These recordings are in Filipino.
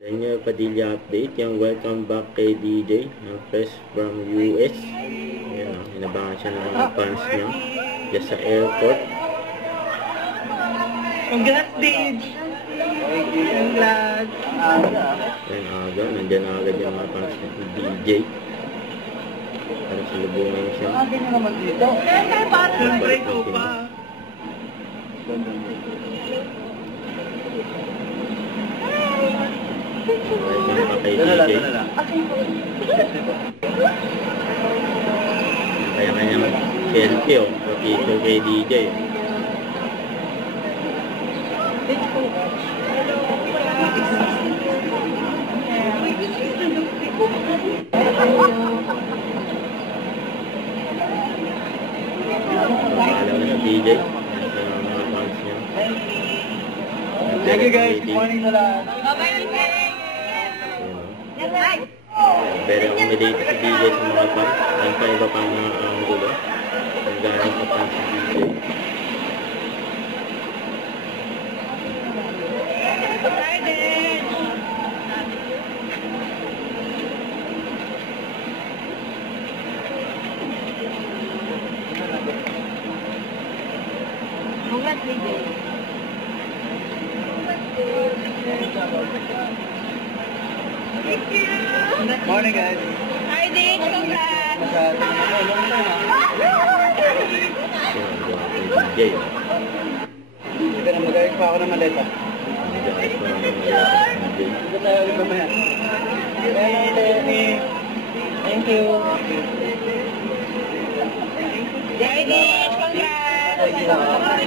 Daniel Padilla update. Yung welcome back kay DJ. Yung fresh from US. Ayan o, inabangan siya ng mga fans niya. Just sa airport. Congrats, DJ! Congrats! Ayan aga. Nandyan agad yung mga fans niya. DJ. Para salubungin siya. Din naman dito. Siyempre ko pa. Welcome back kay DJ. Kaya-kanyang selfie o. Pagkito kay DJ. Paalam na sa DJ. Sa mga fans niya. Thank you guys. Good morning na lahat. Pero umidate si DJ sa mga fans. Ang kaiba pang mga angulo. Ang galing sa fans si DJ. Congrats, DJ. Thank you. Morning guys. Hi, DJ. Congrats. DJ. Hindi ka na mag-ayos pa ako ng maleta. Nag-ayos pa naman ng DJ. Hindi tayo ulit mamaya. Thank you. DJ, congrats. Thank you. Salamat.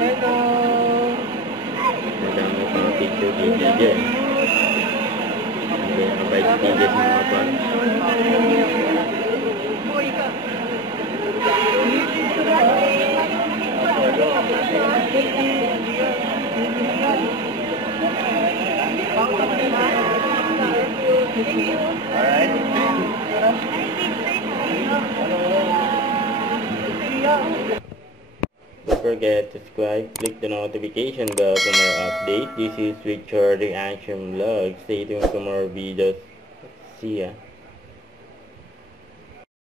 Hello. Madami pang picture kay DJ. Hindi nakabay si DJ sa mga fans. Alright. Don't forget to subscribe, click the notification bell for more updates. This is Richard Reaction Vlog. Stay tuned for more videos. See ya.